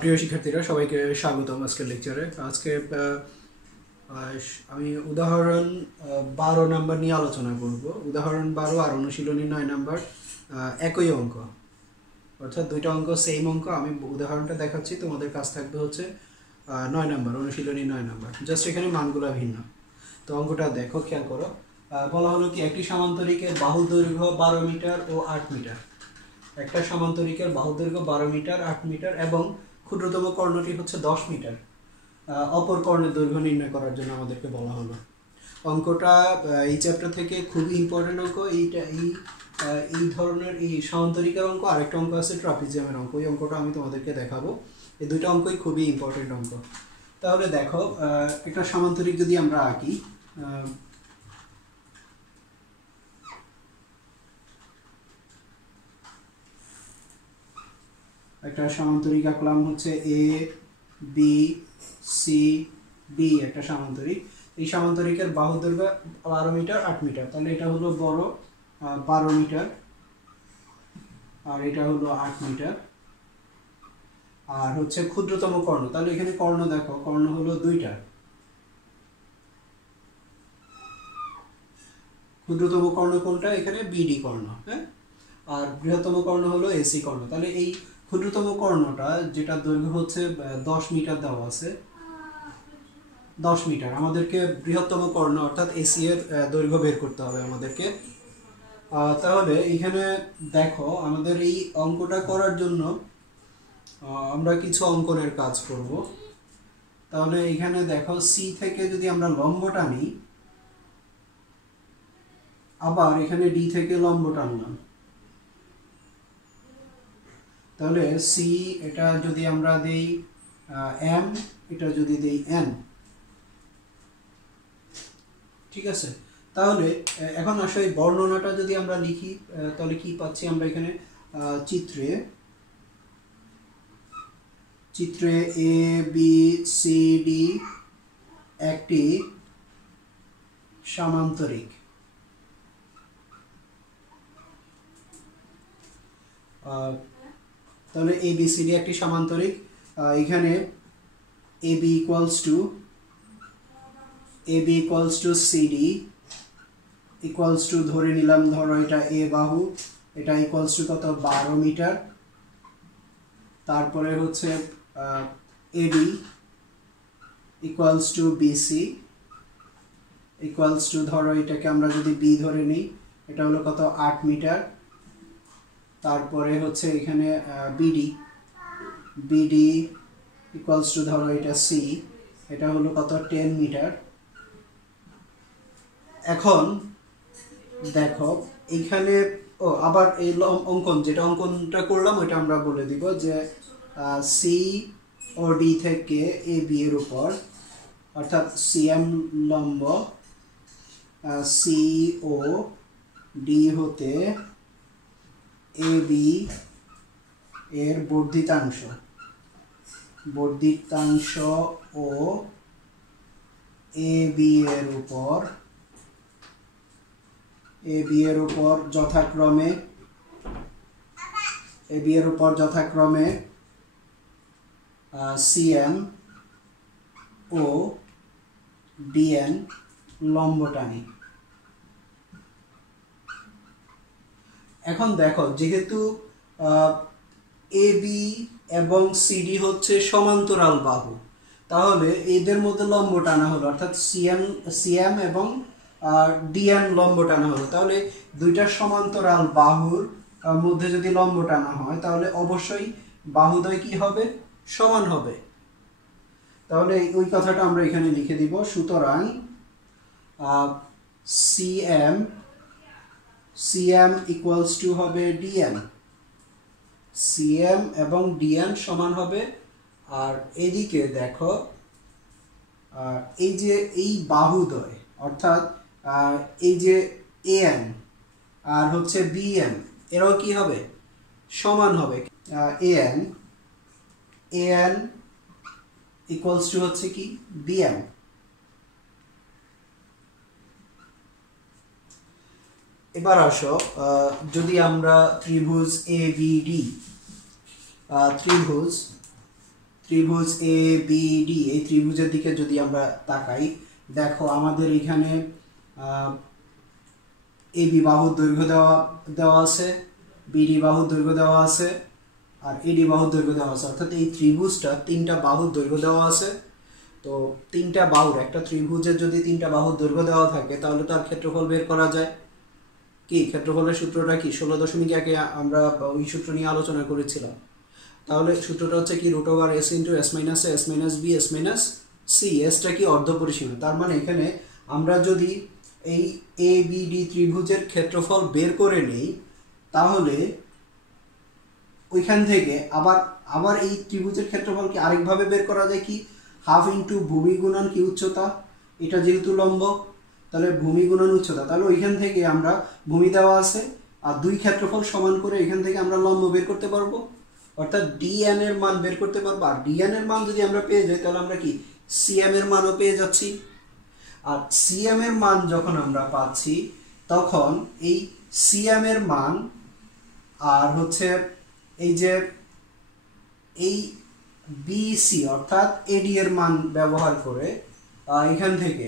প্রিয় শিক্ষার্থীরা সবাইকে স্বাগতম আজকের লেকচারে। আজকে আমি উদাহরণ 12 নাম্বার নিয়ে আলোচনা করব। উদাহরণ 12 আর অনুশীলনী 9 নাম্বার একই অঙ্ক, অর্থাৎ দুইটা অঙ্ক সেম অঙ্ক। আমি উদাহরণটা দেখাচ্ছি, তোমাদের কাজ থাকবে হচ্ছে 9 নাম্বার, অনুশীলনী 9 নাম্বার। জাস্ট এখানে মানগুলা ভিন্ন। তো অঙ্কটা দেখো, খেয়াল করো। বলা হলো কি, একটি সমান্তরিকের বাহু দৈর্ঘ্য 12 মিটার ও 8 মিটার। একটা সমান্তরিকের বাহু দৈর্ঘ্য 12 মিটার 8 মিটার এবং ক্ষুদ্রতম কর্ণটি হচ্ছে 10 মিটার। অপর কর্ণের দৈর্ঘ্য নির্ণয় করার জন্য আমাদেরকে বলা হলো। অঙ্কটা এই চ্যাপ্টার থেকে খুবই ইম্পর্টেন্ট অঙ্ক। এই ধরনের এই সমান্তরিকের অঙ্ক, আরেকটা অঙ্ক আছে ট্রাপিজিয়ামের অঙ্ক। এই অঙ্কটা আমি তোমাদেরকে দেখাবো। এই দুইটা অঙ্কই খুবই ইম্পর্টেন্ট অঙ্ক। তাহলে দেখো, একটা সমান্তরিক যদি আমরা আঁকি, একটা সমান্তরিক আঁকলাম হচ্ছে এ বি সি ডি, একটা সমান্তরিক। এই সমান্তরিকের বাহু দৈর্ঘ্য 12 মিটার 8 মিটার। তাহলে এটা হলো বড় 12 মিটার আর এটা হলো 8 মিটার। আর হচ্ছে ক্ষুদ্রতম কর্ণ, তাহলে এখানে কর্ণ দেখো, কর্ণ হলো দুইটা। ক্ষুদ্রতম কর্ণ কোনটা? এখানে বিডি কর্ণ, হ্যাঁ। আর বৃহত্তম কর্ণ হলো এসি কর্ণ। তাহলে এই ক্ষুদ্রতম কর্ণটা, যেটা দৈর্ঘ্য হচ্ছে 10 মিটার দেওয়া আছে, 10 মিটার, আমাদেরকে বৃহত্তম কর্ণ অর্থাৎ এসি এর দৈর্ঘ্য বের করতে হবে আমাদেরকে। তাহলে এখানে দেখো, আমাদের এই অঙ্কটা করার জন্য আমরা কিছু অঙ্কনের কাজ করব। তাহলে এখানে দেখো, সি থেকে যদি আমরা লম্ব টানি, আবার এখানে ডি থেকে লম্ব টানলাম, তাহলে সি এটা যদি আমরা দেই এম, এটা যদি দেই এন, ঠিক আছে। তাহলে এখন আসলে বর্ণনাটা যদি আমরা লিখি, তাহলে কি পাচ্ছি আমরা এখানে? চিত্রে এ বি সি ডি একটি সমান্তরিক। তাহলে এ বি সি ডি একটি সমান্তরিক। এখানে A B equals to CD equals to, ধরে নিলাম, ধরো এটা এ বাহু, এটা ইকুয়ালস টু কত? 12 মিটার। তারপরে হচ্ছে AD equals to BC equals to, ধরো এটাকে আমরা যদি বি ধরে নিই, এটা হলো কত? 8 মিটার। তারপরে হচ্ছে এখানে বিডি ইকুয়ালস টু, ধরো এটা সি, এটা হলো কত? 10 মিটার। এখন দেখো এইখানে আবার এই অঙ্কন, যেটা অঙ্কনটা করলাম ওইটা আমরা বলে দিব যে সি ও ডি থেকে এ বি এর উপর, অর্থাৎ সিএম লম্ব সি ও ডি হতে এ বি এর বর্ধিতাংশ ও এ বি এর উপর যথাক্রমে সিএম ও ডিএন লম্ব টানি। এখন দেখো, যেহেতু এ বি এবং সিডি হচ্ছে সমান্তরাল বাহু, তাহলে এদের মধ্যে লম্ব টানা হলো, অর্থাৎ সিএম এবং ডিএন লম্ব টানা হলো। তাহলে দুইটা সমান্তরাল বাহুর মধ্যে যদি লম্ব টানা হয়, তাহলে অবশ্যই বাহুদ্বয় কি হবে? সমান হবে। তাহলে ওই কথাটা আমরা এখানে লিখে দিব। সুতরাং সিএম ইকুয়ালস টু হবে ডিএন, সিএম এবং ডিএন সমান হবে। আর এদিকে দেখো, এই যে এই বাহুদ্বয়, অর্থাৎ এই যে এএন আর হচ্ছে বিএন, এরাও কি হবে? সমান হবে। এএন ইকুয়ালস টু হচ্ছে কি? বিএম। এবার আসো, যদি আমরা ত্রিভুজ এবিডি, ত্রিভুজ ত্রিভুজ এ বি ডি, এই ত্রিভুজের দিকে যদি আমরা তাকাই, দেখো আমাদের এখানে এ বি বাহুর দৈর্ঘ্য দেওয়া আছে, বিডি বাহুর দৈর্ঘ্য দেওয়া আছে, আর এডি বাহুর দৈর্ঘ্য দেওয়া আছে। অর্থাৎ এই ত্রিভুজটা 3টা বাহুর দৈর্ঘ্য দেওয়া আছে। তো 3টা বাহুর, একটা ত্রিভুজের যদি 3টা বাহুর দৈর্ঘ্য দেওয়া থাকে তাহলে তার ক্ষেত্রফল বের করা যায়। কি ক্ষেত্রফলের সূত্রটা কি? 16.1 আমরা ওই সূত্র নিয়ে আলোচনা করেছিলাম। তাহলে সূত্রটা হচ্ছে কি, √s × s - a s - b s - c। এসটা কি? অর্ধপরিসীমা। তার মানে এখানে আমরা যদি এই এ বি ডি ত্রিভুজের ক্ষেত্রফল বের করে নেই, তাহলে ওইখান থেকে আবার এই ত্রিভুজের ক্ষেত্রফলকে আরেকভাবে বের করা যায়। কি? হাফ ইন্টু ভূমি গুণন কি উচ্চতা, এটা যেহেতু লম্ব, তাহলে ভূমি গুণন উচ্চতা। তাহলে ওইখান থেকে আমরা ভূমি দেওয়া আছে আর 2 ক্ষেত্রফল সমান করে এখান থেকে আমরা লম্ব বের করতে পারবো, অর্থাৎ ডিএন এর মান বের করতে পারবো। আর ডিএন এর মান যদি আমরা পেয়ে যাই তাহলে আমরা কি সিএম এর মানও পেয়ে যাচ্ছি। আর সিএম এর মান যখন আমরা পাচ্ছি, তখন এই সিএম এর মান আর হচ্ছে এই যে এই বিসি অর্থাৎ এডি এর মান ব্যবহার করে এখান থেকে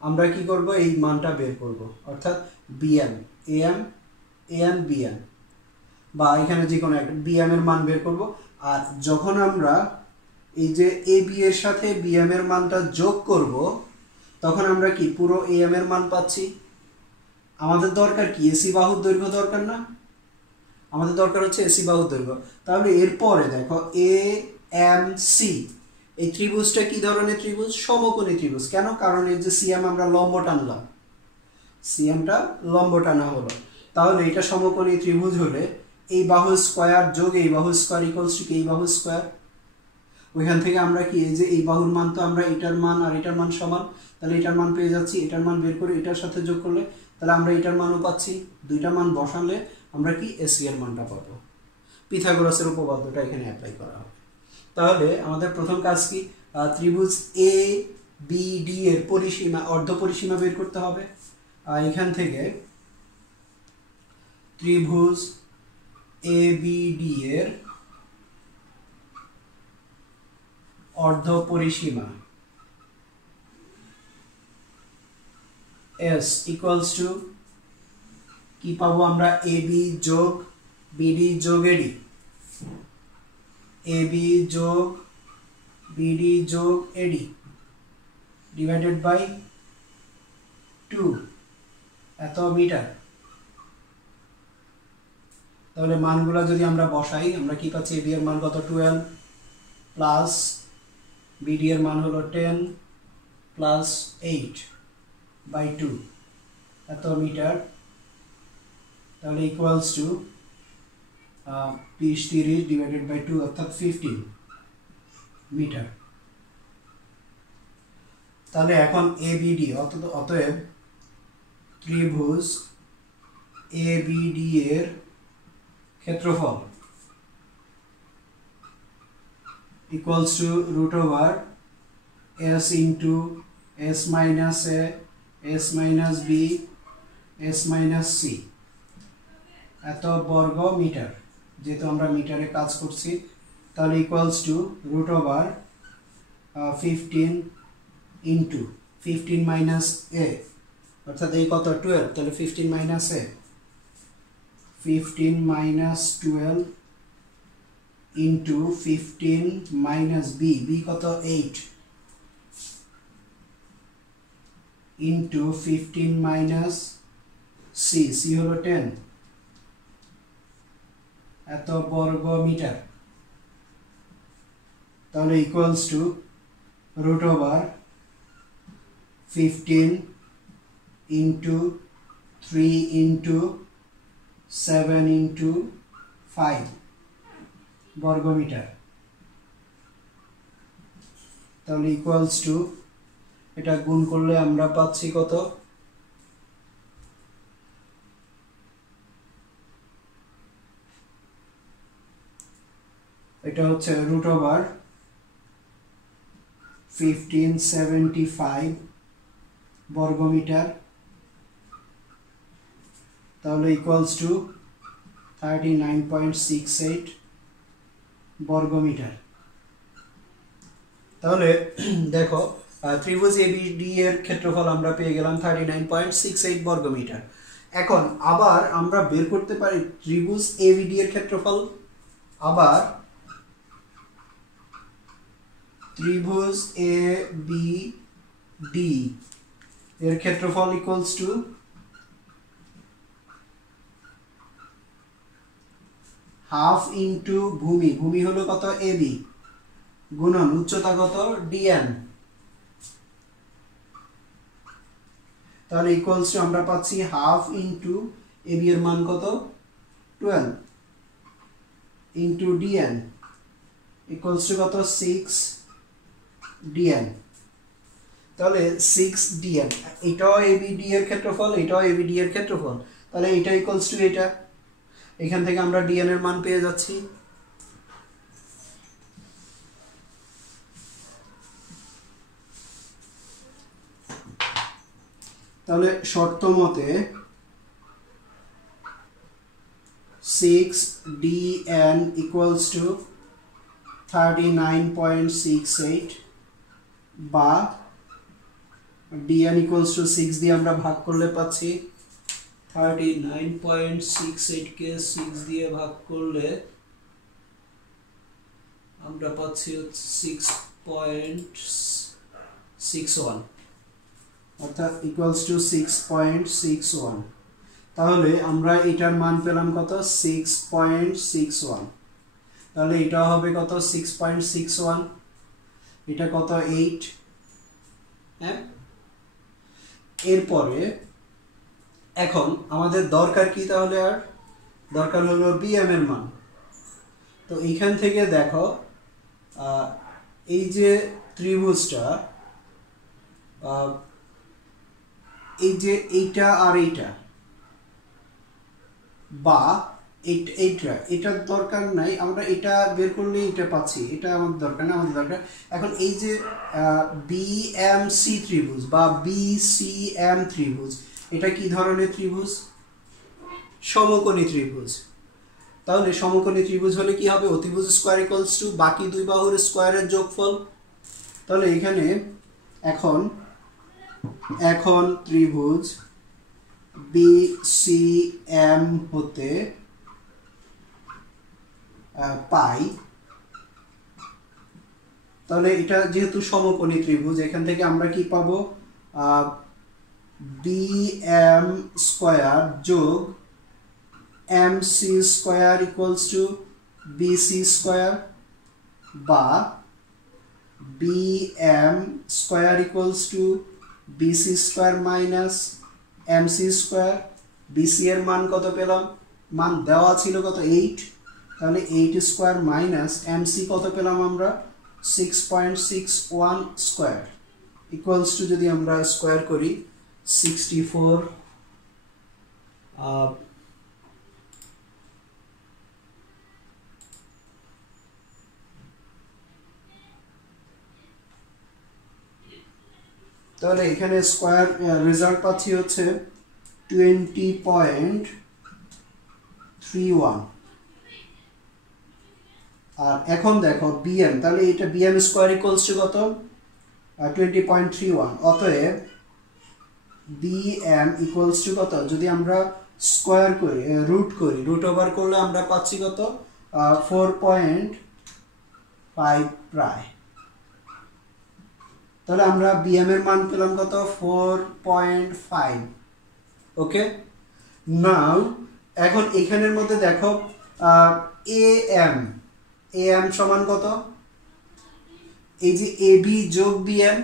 আমরা কি করব, এই মানটা বের করব, অর্থাৎ বিএম এএম এএন বিএম, বা এখানে যে কোনো একটা বিএম এর মান বের করব। আর যখন আমরা এই যে এ বি এর সাথে বিএম এর মানটা যোগ করব, তখন আমরা কি পুরো এএম এর মান পাচ্ছি। আমাদের দরকার কি? এসি বাহুর দৈর্ঘ্য দরকার না, আমাদের দরকার হচ্ছে এসি বাহুর দৈর্ঘ্য। তাহলে এরপরে দেখো এ এম সি, এই ত্রিভুজটা কি ধরনের ত্রিভুজ? সমকোণী ত্রিভুজ। কেন? কারণ এই যে সিএম আমরা লম্ব টানলাম, সিএমটা লম্ব টানা হলো। তাহলে এটা সমকোণী ত্রিভুজ হলে এই বাহু স্কয়ার যোগ এই বাহু স্কয়ার ইকুয়ালস টু এই বাহু স্কয়ার। ওইখান থেকে আমরা কি, এই যে এই বাহুর মান তো আমরা এটার মান আর এটার মান সমান, তাহলে এটার মান পেয়ে যাচ্ছি। এটার মান বের করে এটার সাথে যোগ করলে তাহলে আমরা এটার মানও পাচ্ছি। দুইটা মান বসালে আমরা কি এসি এর মানটা পাবো। পিথাগোরাসের উপপাদ্যটা এখানে অ্যাপ্লাই করা হবে। তাহলে আমাদের প্রথম কাজ কি? ত্রিভুজ এ বি ডি এর পরিসীমা, অর্ধপরিসীমা বের করতে হবে। এখান থেকে ত্রিভুজ এ বি ডি এর অর্ধপরিসীমা S ইকুয়ালস টু কি পাবো আমরা? এ বি যোগ বিডি যোগ এডি, এ বি যোগ বিডি যোগ এডি ডিভাইডেড বাই 2 এত মিটার। তাহলে মানগুলো যদি আমরা বসাই, আমরা কি পাচ্ছি? এবি এর মান কত? 12 প্লাস বিডি এর মান হলো 10 প্লাস 8 বাই 2 এত মিটার। তাহলে ইকুয়ালস টু 30 ডিভাইডেড বাই 2 অর্থাৎ 15 মিটার। তাহলে এখন এবিডি, অতএব ত্রিভুজ এবিডি এর ক্ষেত্রফল equals to √s into s minus a s minus b s minus c এত বর্গ মিটার। যেহেতু আমরা মিটারে কাজ করছি, তাহলে equals to √15 into 15 minus a, অর্থাৎ এই কত? 12। তাহলে 15 minus a, 15 minus 12 into 15 minus b, b কত? 8 into 15 minus c, c হলো 10 এত বর্গ মিটার। তাহলে equals to √15 into 3 into 7 into 5 বর্গ মিটার। তাহলে ইকুয়ালস টু, এটা গুণ করলে আমরা পাচ্ছি কত? এটা হচ্ছে √1575 বর্গ মিটার। তাহলে ইকুয়ালস টু 39.68 বর্গ মিটার। তাহলে দেখো ত্রিভুজ এবিডি এর ক্ষেত্রফল আমরা পেয়ে গেলাম 39.68 বর্গমিটার। এখন আবার আমরা বের করতে পারি ত্রিভুজ এবিডি এর ক্ষেত্রফল। আবার ত্রিভুজ এবিডি এর ক্ষেত্রফল ইকুয়ালস টু হাফ ইনটু ভূমি, ভূমি হলো কত এবি, গুণন উচ্চতা কত ডিএন। তাহলে ইকুয়ালস টু আমরা পাচ্ছি হাফ ইনটু এবি এর মান কত 12 ইনটু ডিএন ইকুয়ালস টু কত 6 ডিএন। তাহলে 6 ডিএন, এটাও এবিডি এর ক্ষেত্রফল, এটাও এবিডি এর ক্ষেত্রফল, তাহলে এটা ইকুয়ালস টু এটা। এখান থেকে আমরা ডিএন এর মান পেয়ে যাচ্ছি। তাহলে শর্ত মতে 6 ডিএন ইকুয়ালস টু 39.68 বা ডিএন ইকুয়ালস টু 6 দিয়ে আমরা ভাগ করলে পাচ্ছি 39.68 কে 6 দিয়ে ভাগ করলে আমরা পাচ্ছি 6.61, অর্থাৎ ইকুয়ালস টু 6.61। তাহলে আমরা এটার মান পেলাম কত 6.61। তাহলে এটা হবে কত 6.61, এটা কত 8। হ্যাঁ, এরপরে এখন আমাদের দরকার কি, তাহলে আর দরকার হলো বিএম এর মান। তো এইখান থেকে দেখো এই যে ত্রিভুজটা, এই যে এইটা আর এইটা, বা এটার দরকার নাই, আমরা এটা বের করলে এটা পাচ্ছি, এটা আমাদের দরকার না, আমাদের দরকার এখন এই যে বিএমসি ত্রিভুজ বা বিসিএম ত্রিভুজ, এটা কি ধরনের ত্রিভুজ? সমকোণী ত্রিভুজ। তাহলে সমকোণী ত্রিভুজ হলে কি হবে, অতিভুজ স্কয়ার ইকুয়ালস টু বাকি দুই বাহুর স্কয়ারের যোগফল। তাহলে এখানে এখন ত্রিভুজ বিসিএম হতে পাই, তাহলে এটা যেহেতু সমকোণী ত্রিভুজ, এখান থেকে আমরা কি পাবো, বিএম স্কয়ার যোগ MC square equals to BC square, বা BM square equals to BC square minus MC square. BC এর মান কত পেলাম, মান দেওয়া ছিল কত 8, তাহলে 8 স্কয়ার মাইনাস এমসি কত পেলাম আমরা 6.61 স্কয়ার ইকুয়ালস টু, যদি আমরা স্কয়ার করি 64। তাহলে এখানে স্কয়ার রেজাল্ট পাচ্ছি হচ্ছে 20.31। আর এখন দেখো বিএম, তাহলে এটা বিএম স্কয়ার ইকুয়ালস টু কত 20.31। অতএব বিএম ইকুয়ালস টু কত, যদি আমরা স্কয়ার করি, রুট ওভার করলে আমরা পাচ্ছি কত 4.5 প্রায়। তাহলে আমরা বিএম এর মান পেলাম কত 4.5। ওকে, নাও এখন এখানের মধ্যে দেখো এএম সমান কত, এই যে এবি যোগ BM,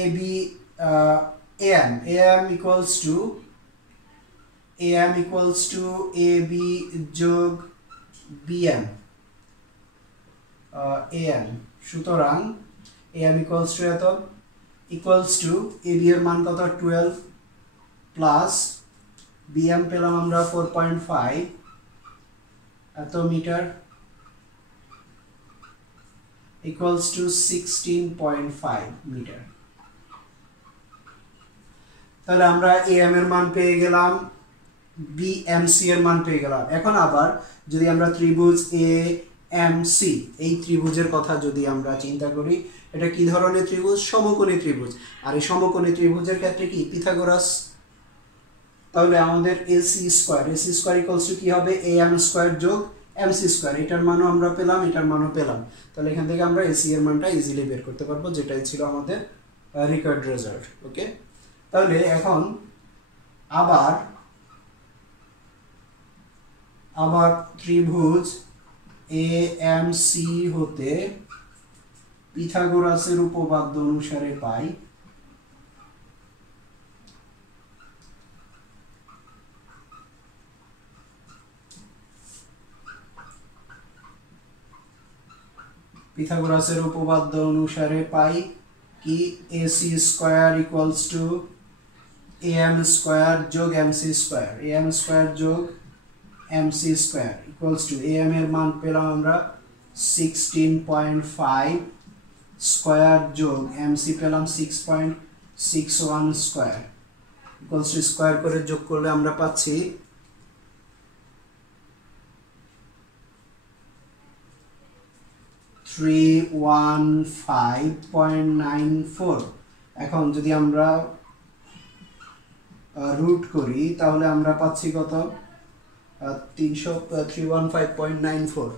AB AM equals to AB যোগ BM AM, সুতরাং AM equals to এত equals to AB এর মান কত 12 প্লাস BM পেলাম আমরা 4.5 এত মিটার equals to 16.5 মিটার। তাহলে আমরা am এর মান পেয়ে গেলাম, bmc এর মান পেয়ে গেলাম। এখন আবার যদি আমরা ত্রিভুজ amc এই ত্রিভুজের কথা যদি আমরা চিন্তা করি, এটা কি ধরনের ত্রিভুজ? সমকোণী ত্রিভুজ। আর এই সমকোণী ত্রিভুজের ক্ষেত্রে কি পিথাগোরাস। তাহলে আমাদের ac স্কয়ার ইকুয়ালস টু কি হবে? am স্কয়ার যোগ mc স্কয়ার। এটার মানও আমরা পেলাম, এটার মানও পেলাম। তাহলে এখান থেকে আমরা ac এর মানটা ইজিলি বের করতে পারবো, যেটাই ছিল আমাদের রিকোয়ার্ড রেজাল্ট। ওকে, তাহলে এখন আবার ত্রিভুজ amc হতে পিথাগোরাসের উপপাদ্য অনুসারে পাই কি ac square equals two am square যোগ mc স্কয়ার। am স্কয়ার যোগ mc square equals two am এর মান পেলাম আমরা 16.5 স্কয়ার যোগ mc পেলাম 6.61 স্কয়ার ইকুয়ালস টু স্কয়ার করে যোগ করলে আমরা পাচ্ছি 315.94। এখন যদি আমরা রুট করি তাহলে আমরা পাচ্ছি কত? 315.94।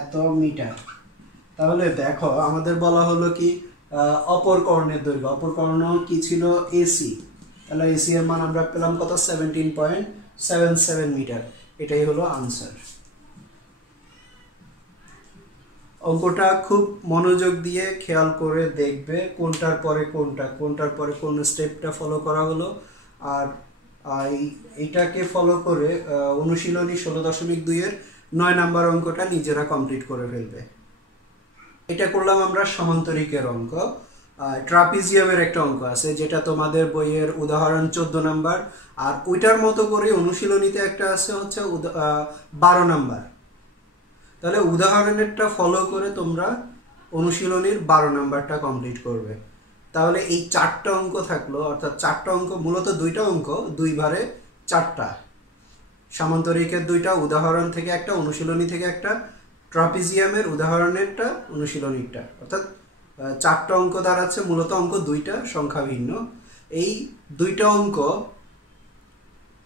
এত মিটার। তাহলে দেখো আমাদের বলা হলো কি অপর কর্ণের দৈর্ঘ্য, অপর কর্ণ কি ছিল? এসি। তাহলে এসি এর মান আমরা পেলাম কত? 17.77 মিটার। এটাই হলো আনসার। অঙ্কটা খুব মনোযোগ দিয়ে খেয়াল করে দেখবে কোনটার পরে কোন স্টেপটা ফলো করা হলো। আর এইটাকে ফলো করে অনুশীলনী 16.2 এর 9 নাম্বার অঙ্কটা নিজেরা কমপ্লিট করে ফেলবে। এটা করলাম আমরা সমান্তরিকের অঙ্ক। ট্রাপিজিয়ামের একটা অঙ্ক আছে যেটা তোমাদের বইয়ের উদাহরণ 14 নাম্বার, আর ওইটার মতো করে অনুশীলনীতে একটা আছে হচ্ছে 12 নাম্বার। তাহলে উদাহরণেরটা ফলো করে তোমরা অনুশীলনীর 12 নাম্বারটা কমপ্লিট করবে। তাহলে এই 4টা অঙ্ক থাকলো, অর্থাৎ 4টা অঙ্ক, মূলত 2টা অঙ্ক 2 বারে 4টা। সামান্তরিকের 2টা, উদাহরণ থেকে একটা, অনুশীলনী থেকে একটা, ট্রাপিজিয়ামের উদাহরণেরটা, অনুশীলনীরটা, অর্থাৎ 4টা অঙ্ক দাঁড়াচ্ছে। মূলত অঙ্ক 2টা, সংখ্যা ভিন্ন। এই 2টা অঙ্ক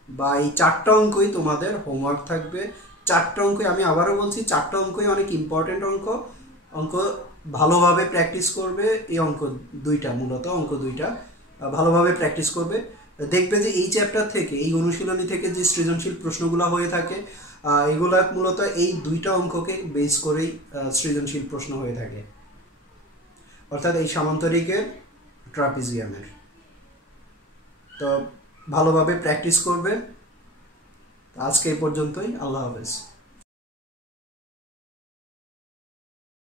বা এই 4টা অঙ্কই তোমাদের হোমওয়ার্ক থাকবে। 4টা অঙ্কই, আমি আবারও বলছি, 4টা অঙ্কই অনেক ইম্পর্টেন্ট অঙ্ক ভালোভাবে প্র্যাকটিস করবে। এই অঙ্ক 2টা, মূলত অঙ্ক 2টা ভালোভাবে প্র্যাকটিস করবে। দেখবে যে এই চ্যাপ্টার থেকে, এই অনুশীলনী থেকে যে সৃজনশীল প্রশ্নগুলো হয়ে থাকে এগুলা মূলত এই 2টা অঙ্ককে বেস করেই সৃজনশীল প্রশ্ন হয়ে থাকে, অর্থাৎ এই সামান্তরিকের, ট্রাপিজিয়ামের। তো ভালোভাবে প্র্যাকটিস করবে। আজকে এই পর্যন্তই। আল্লাহ হাফেজ।